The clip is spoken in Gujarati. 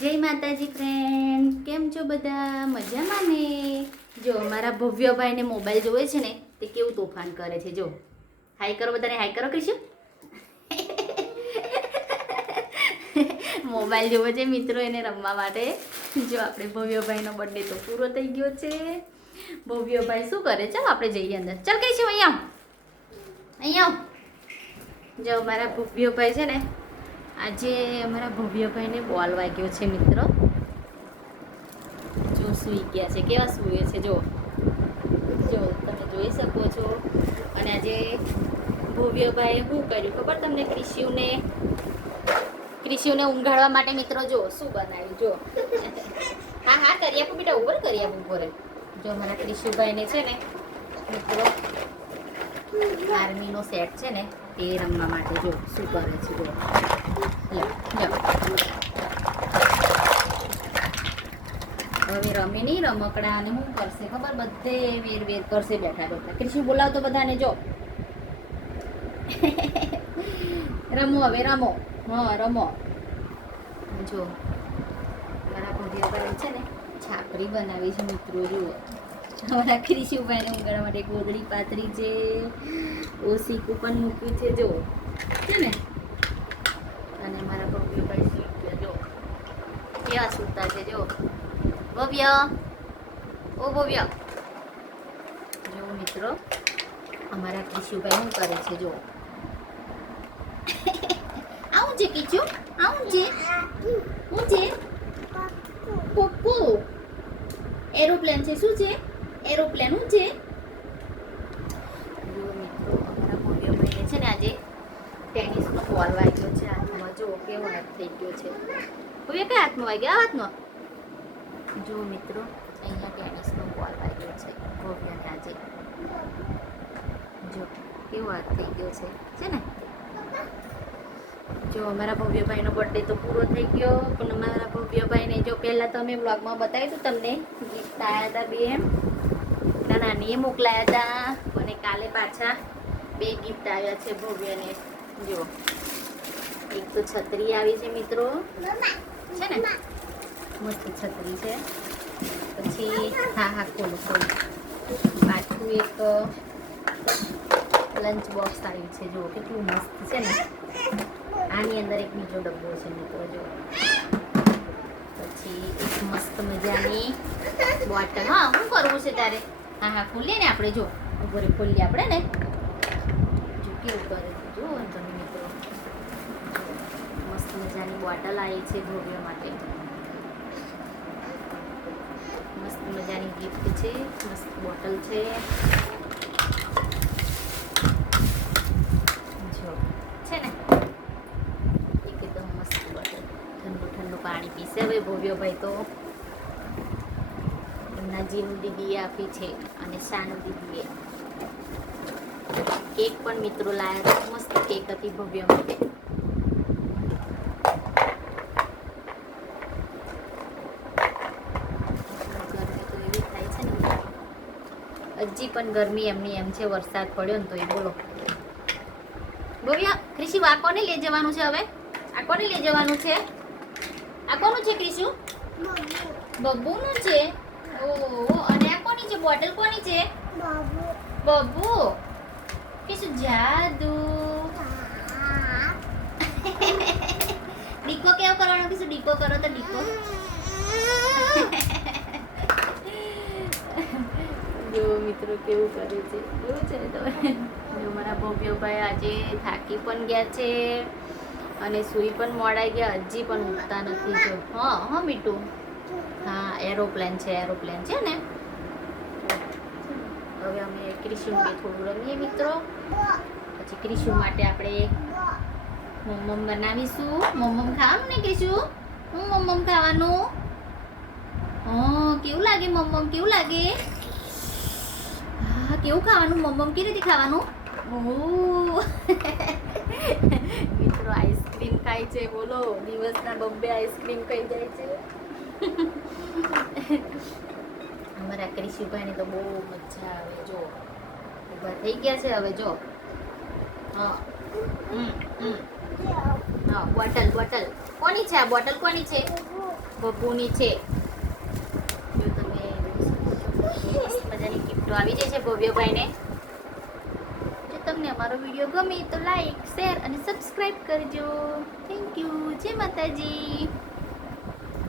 જય માતાજી ફ્રેન્ડ, કેમ છો બધા? મજામાં ને? જો મારા ભવ્યભાઈને મોબાઈલ જોવે છે ને તે કેવું તોફાન કરે છે. જો હાઈ કરો, બધાને હાઈ કરો. કૃષ્ણ મોબાઈલ જોવે છે મિત્રો, એને રમવા માટે. જો આપણે ભવ્યભાઈનો બર્થડે તો પૂરો થઈ ગયો છે. ભવ્યભાઈ શું કરે? ચાલ આપણે જઈએ અંદર. ચાલ કૃષ્ણ અહીંયા જો મારા ભવ્યભાઈ છે ને, આજે અમારા ભવ્યભાઈને બોલ વાગ્યો છે મિત્રો. જો સૂઈ ગયા છે, કેવા સૂએ છે જો તમે જોઈ શકો છો. અને આજે ભવ્યભાઈએ શું કર્યું ખબર તમને? ક્રિશિવને ઊંઘાડવા માટે મિત્રો જો શું બનાવ્યું જો. હા કરી આપું બેટા, ઉપર કરી આપું ઉપર. જો મારા ક્રિશુભાઈને છે ને મિત્રો આર્મીનો સેટ છે ને તે રમવા માટે જો શું કરે છે જો. હવે રમી નહીં રમકડા અને શું કરશે ખબર? બધે વેર કરશે બેઠા બેઠા. ક્રિશુ બોલાવતો બધાને જો. રમો હવે રમો. હા રમો. જો મારા ભવ્યભાઈ છે ને છાપરી બનાવી છે મિત્રો. જુઓ અમારા ક્રિશુભાઈને ઊંઘાડવા માટે ગોદડી પાથરી છે, ઓસીકું પણ મૂક્યું છે જો છે ને. અને મારા ભવ્યભાઈ સૂઈ જો કેવા સૂતા છે જો. ભવ્ય, ઓ ભવ્ય જો મિત્રો અમારા ક્રિશુભાઈ શું કરે છે જો. આવું છે કીચુ, આવું છે. શું છે? પોપો એરોપ્લેન છે. શું છે? એરોપ્લેન. શું છે? જો મિત્રો અમારા ભવ્યભાઈને છે ને આજે ટેનિસનો બોલ વાગ્યો છે હાથમાં. જો કેવો હાથ થઈ ગયો છે. ભવ્ય કયા હાથમાં વાગ્યો? આ હાથનો. જો મિત્રો અહીંયા ટેનિસનો બોલ વાગ્યો છે ભવ્યને આજે. જો કેવો હાથ થઈ ગયો છે ને. જો અમારા ભવ્યભાઈનો બર્થડે તો પૂરો થઈ ગયો, પણ અમારા ભવ્યભાઈને જો પહેલાં તો અમે બ્લોગમાં બતાવ્યું હતું તમને, ગિફ્ટ આવ્યા હતા બે. નાનીએ મોકલાયા હતા અને કાલે પાછા બે ગિફ્ટ આવ્યા છે ભવ્યને. જો એક તો છત્રી આવી છે મિત્રો છે ને, મસ્ત છત્રી છે. પછી હા ખોલો. પાછું એક લંચ બોક્સ આવ્યું છે. જો કેટલું મસ્ત છે ને. આની અંદર એક બીજો ડબ્બો છે મિત્રો જો. પછી એક મસ્ત મજાની બોટલ. હા શું કરવું છે તારે? હા ખોલીએ ને આપણે. જો ઉપર ખોલીએ આપણે ને. જો કેવું કરે છે જો તમે મિત્રો. મસ્ત મજાની બોટલ આવી છે ભવ્ય માટે. મસ્ત મજાની ગિફ્ટ છે, મસ્ત બોટલ છે જો છે ને. એકદમ મસ્ત બોટલ. ઠંડુ પાણી પીશે હવે ભવ્યભાઈ તો. એમના જીનું દીદીએ આપી છે અને શાનું દીદીએ. કેક પણ મિત્રો લાયા હતા. મસ્ત કેક હતી ભવ્ય માટે. હજી પણ ગરમી એમની એમ છે. વરસાદ પડ્યો ને તો એ બોલો. ભવ્ય ક્રિશુ આ કોને લઈ જવાનું છે હવે? આ કોને લઈ જવાનું છે? આ કોનું છે ક્રિશુ? બબ્બુનું છે. ઓહો. અને આ કોની છે બોટલ? કોની છે? બબ્બુ. ક્રિશુ જાદુ. ડીકો કેવો કરવાનો ક્રિશુ? ડીકો કરો તો ડીકો. જો મિત્રો કેવું કરે છે. એવું છે ને તમે. જો મારા ભવ્યભાઈ આજે થાકી પણ ગયા છે અને સૂઈ પણ મોડાઈ ગયા. હજી પણ ઉઠતા નથી જો. હા મીઠું. હા એરોપ્લેન છે ને. હવે અમે ક્રિશુને થોડું રમીએ મિત્રો. પછી ક્રિશુ માટે આપણે મમ્મમ બનાવીશું. મમ્મમ ખાવાનું ને ક્રિશુ? હું મમ્મમ ખાવાનું. કેવું લાગે મમ્મમ? કેવું લાગે? કેવું ખાવાનું? મમ્મમ કેવી રીતે ખાવાનું? મિત્રો આઈસ્ક્રીમ ખાય છે બોલો. દિવસના 2 આઈસ્ક્રીમ ખાઈ જાય છે. અમારા ક્રિશુભાઈને તો બહુ મજા આવે. જો ઊભા થઈ ગયા છે હવે જો. હા બોટલ કોની છે? આ બોટલ કોની છે? બબુની છે. જો તમે મસ્ત મજાની ગિફ્ટો આવી જાય છે ભવ્યભાઈને. જો તમને અમારો વિડીયો ગમે તો લાઈક, શેર અને સબસ્ક્રાઈબ કરજો. Thank you. જય માતાજી.